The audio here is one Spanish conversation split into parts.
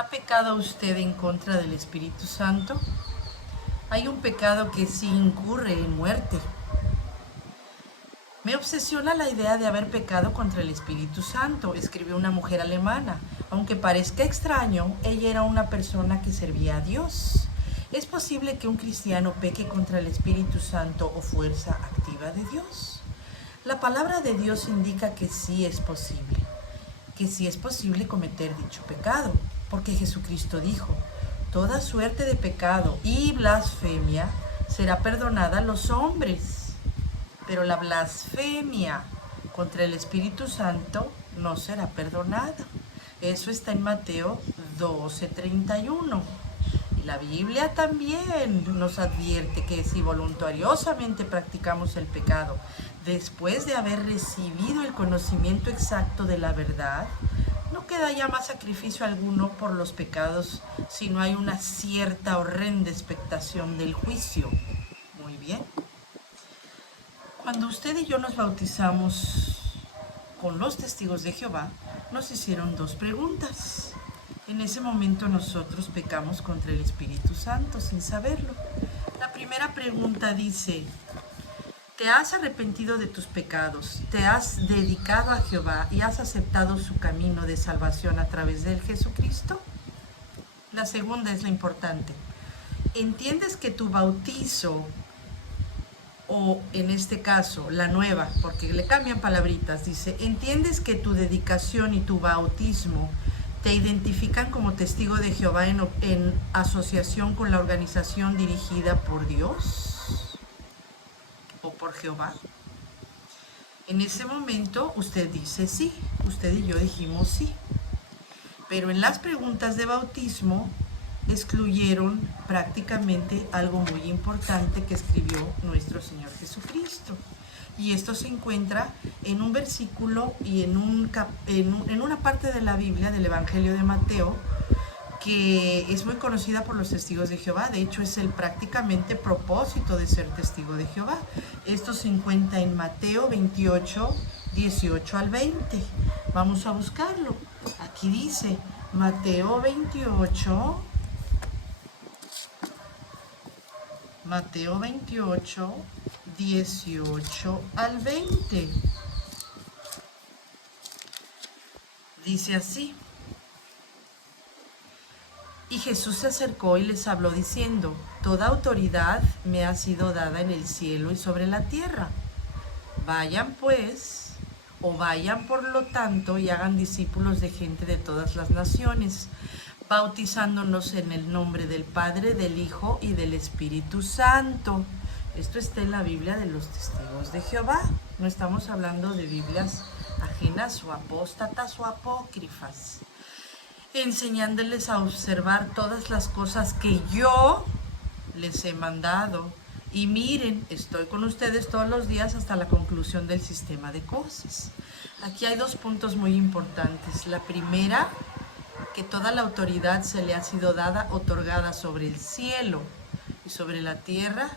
¿Ha pecado usted en contra del Espíritu Santo? Hay un pecado que sí incurre en muerte. Me obsesiona la idea de haber pecado contra el Espíritu Santo, escribió una mujer alemana. Aunque parezca extraño, ella era una persona que servía a Dios. ¿Es posible que un cristiano peque contra el Espíritu Santo o fuerza activa de Dios? La palabra de Dios indica que sí es posible cometer dicho pecado, porque Jesucristo dijo: toda suerte de pecado y blasfemia será perdonada a los hombres, pero la blasfemia contra el Espíritu Santo no será perdonada. Eso está en Mateo 12:31. Y la Biblia también nos advierte que si voluntariosamente practicamos el pecado, después de haber recibido el conocimiento exacto de la verdad, no queda ya más sacrificio alguno por los pecados, sino hay una cierta horrenda expectación del juicio. Muy bien. Cuando usted y yo nos bautizamos con los testigos de Jehová, nos hicieron dos preguntas. En ese momento nosotros pecamos contra el Espíritu Santo sin saberlo. La primera pregunta dice: ¿te has arrepentido de tus pecados? ¿Te has dedicado a Jehová y has aceptado su camino de salvación a través de Jesucristo? La segunda es la importante. ¿Entiendes que tu bautizo, o en este caso la nueva, porque le cambian palabritas, dice: ¿entiendes que tu dedicación y tu bautismo te identifican como testigo de Jehová en asociación con la organización dirigida por Dios o por Jehová? En ese momento usted dice sí, usted y yo dijimos sí. Pero en las preguntas de bautismo excluyeron prácticamente algo muy importante que escribió nuestro Señor Jesucristo. Y esto se encuentra en un versículo y en una parte de la Biblia, del Evangelio de Mateo, que es muy conocida por los testigos de Jehová. De hecho, es el prácticamente propósito de ser testigo de Jehová. Esto se encuentra en Mateo 28, 18 al 20. Vamos a buscarlo. Aquí dice Mateo 28, Mateo 28, 18 al 20. Dice así: y Jesús se acercó y les habló diciendo: toda autoridad me ha sido dada en el cielo y sobre la tierra. Vayan pues, o vayan por lo tanto, y hagan discípulos de gente de todas las naciones, bautizándonos en el nombre del Padre, del Hijo y del Espíritu Santo. Esto está en la Biblia de los testigos de Jehová. No estamos hablando de Biblias ajenas o apóstatas o apócrifas. Enseñándoles a observar todas las cosas que yo les he mandado. Y miren, estoy con ustedes todos los días hasta la conclusión del sistema de cosas. Aquí hay dos puntos muy importantes. La primera, que toda la autoridad se le ha sido dada, otorgada sobre el cielo y sobre la tierra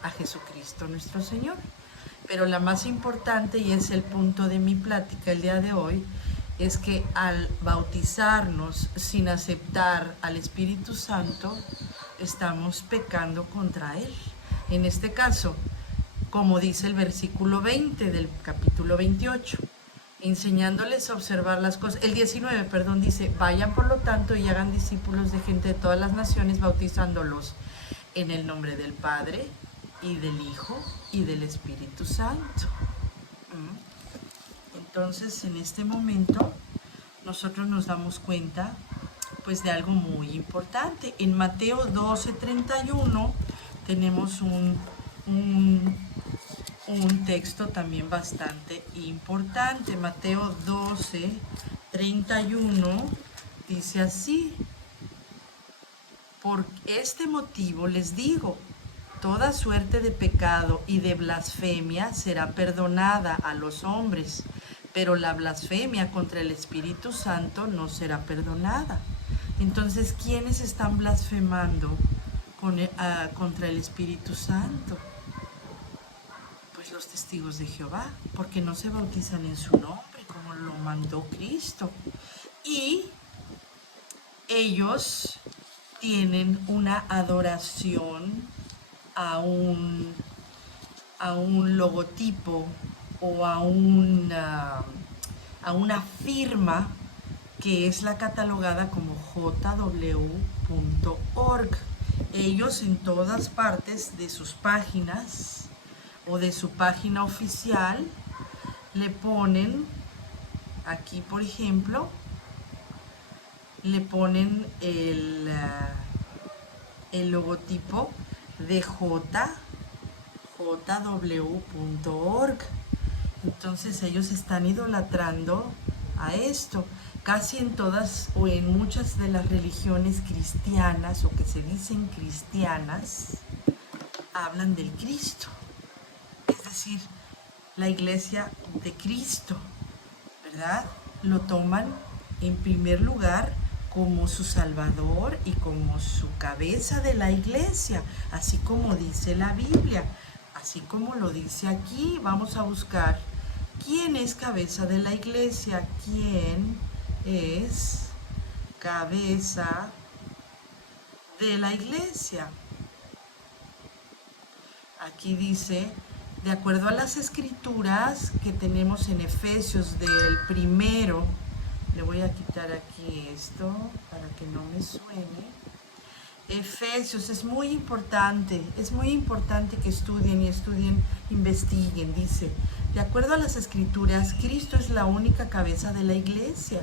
a Jesucristo nuestro Señor. Pero la más importante, y es el punto de mi plática el día de hoy, es que al bautizarnos sin aceptar al Espíritu Santo, estamos pecando contra Él. En este caso, como dice el versículo 20 del capítulo 28, enseñándoles a observar las cosas. El 19, perdón, dice: vayan por lo tanto y hagan discípulos de gente de todas las naciones, bautizándolos en el nombre del Padre y del Hijo y del Espíritu Santo. Entonces, en este momento, nosotros nos damos cuenta, pues, de algo muy importante. En Mateo 12:31 tenemos un texto también bastante importante. Mateo 12:31 dice así: por este motivo les digo, toda suerte de pecado y de blasfemia será perdonada a los hombres, pero la blasfemia contra el Espíritu Santo no será perdonada. Entonces, ¿quiénes están blasfemando contra el Espíritu Santo? Pues los testigos de Jehová, porque no se bautizan en su nombre como lo mandó Cristo. Y ellos tienen una adoración a un, a un logotipo o a una firma que es la catalogada como jw.org. Ellos en todas partes de sus páginas o de su página oficial le ponen, aquí por ejemplo, le ponen el logotipo de jw.org. Entonces ellos están idolatrando a esto. Casi en todas o en muchas de las religiones cristianas o que se dicen cristianas, hablan del Cristo. Es decir, la iglesia de Cristo, ¿verdad? Lo toman en primer lugar como su Salvador y como su cabeza de la iglesia, así como dice la Biblia, así como lo dice aquí. Vamos a buscar quién es cabeza de la iglesia, quién es cabeza de la iglesia. Aquí dice, de acuerdo a las escrituras que tenemos en Efesios del primero, le voy a quitar aquí esto para que no me suene. Efesios, es muy importante que estudien, investiguen. Dice, de acuerdo a las escrituras, Cristo es la única cabeza de la iglesia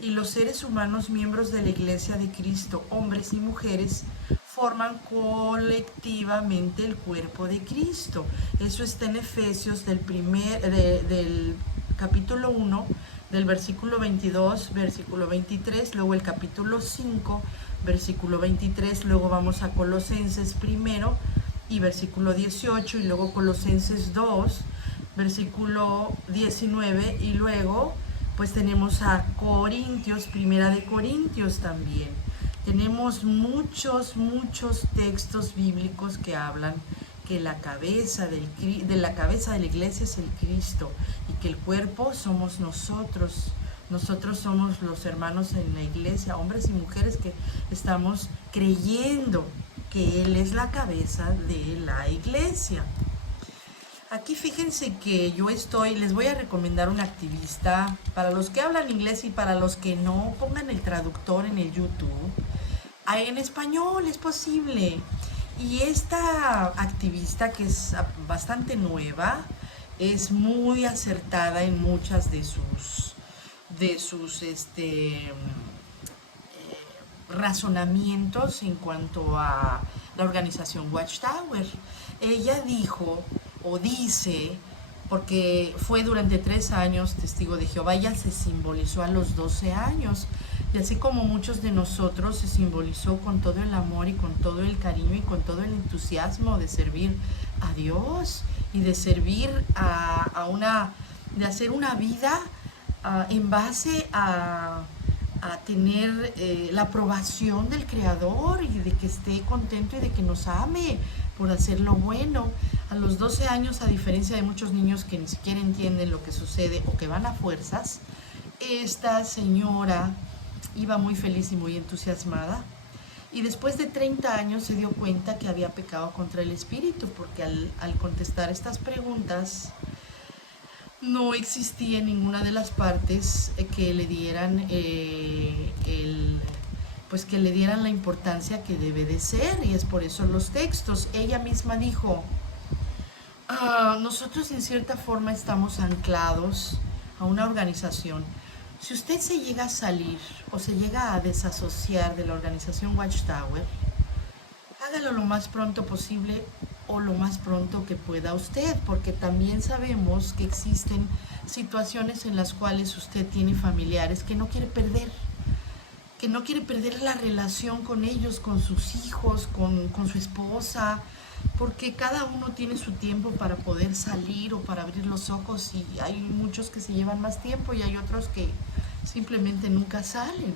y los seres humanos miembros de la iglesia de Cristo, hombres y mujeres, forman colectivamente el cuerpo de Cristo. Eso está en Efesios del capítulo 1, del versículo 22, versículo 23, luego el capítulo 5, versículo 23, luego vamos a Colosenses primero y versículo 18, y luego Colosenses 2, versículo 19, y luego pues tenemos a Corintios, primera de Corintios también. Tenemos muchos textos bíblicos que hablan que la cabeza de la iglesia es el Cristo y que el cuerpo somos nosotros. Nosotros somos los hermanos en la iglesia, hombres y mujeres que estamos creyendo que Él es la cabeza de la iglesia. Aquí fíjense que les voy a recomendar un activista, para los que hablan inglés y para los que no, pongan el traductor en el YouTube. En español es posible. Y esta activista, que es bastante nueva, es muy acertada en muchas de sus razonamientos en cuanto a la organización Watchtower. Ella dijo o dice, porque fue durante 3 años testigo de Jehová, ella se simbolizó a los 12 años. Y así como muchos de nosotros, se simbolizó con todo el amor y con todo el cariño y con todo el entusiasmo de servir a Dios y de servir de hacer una vida en base a tener la aprobación del Creador y de que esté contento y de que nos ame por hacer lo bueno. A los 12 años, a diferencia de muchos niños que ni siquiera entienden lo que sucede o que van a fuerzas, esta señora iba muy feliz y muy entusiasmada, y después de 30 años se dio cuenta que había pecado contra el Espíritu, porque al contestar estas preguntas no existía en ninguna de las partes que le dieran que le dieran la importancia que debe de ser, y es por eso los textos. Ella misma dijo, nosotros en cierta forma estamos anclados a una organización. Si usted se llega a salir o se llega a desasociar de la organización Watchtower, hágalo lo más pronto posible o lo más pronto que pueda usted, porque también sabemos que existen situaciones en las cuales usted tiene familiares que no quiere perder la relación con ellos, con sus hijos, con su esposa, porque cada uno tiene su tiempo para poder salir o para abrir los ojos, y hay muchos que se llevan más tiempo y hay otros que simplemente nunca salen.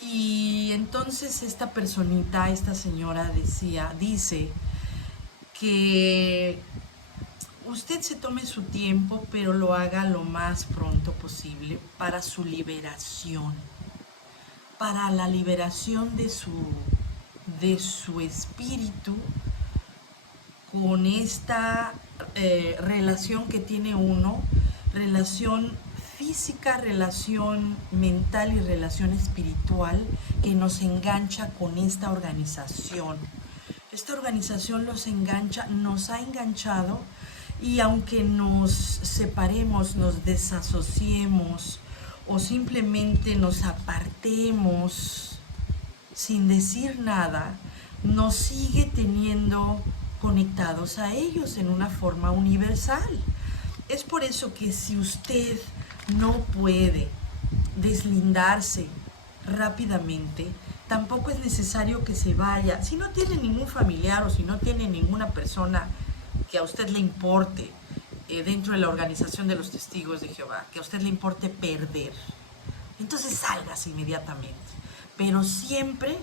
Y entonces esta personita, esta señora dice que usted se tome su tiempo, pero lo haga lo más pronto posible para su liberación. para la liberación de su espíritu con esta relación que tiene uno, relación física, relación mental y relación espiritual que nos engancha con esta organización. Esta organización nos ha enganchado, y aunque nos separemos, nos desasociemos o simplemente nos apartemos sin decir nada, nos sigue teniendo conectados a ellos en una forma universal. Es por eso que si usted no puede deslindarse rápidamente, tampoco es necesario que se vaya. Si no tiene ningún familiar o si no tiene ninguna persona que a usted le importe dentro de la organización de los testigos de Jehová, que a usted le importe perder, entonces sálgase inmediatamente. Pero siempre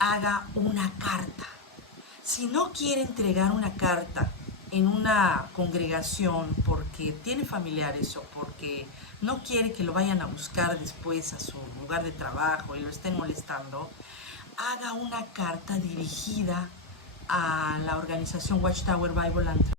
haga una carta. Si no quiere entregar una carta en una congregación porque tiene familiares o porque no quiere que lo vayan a buscar después a su lugar de trabajo y lo estén molestando, haga una carta dirigida a la organización Watchtower Bible and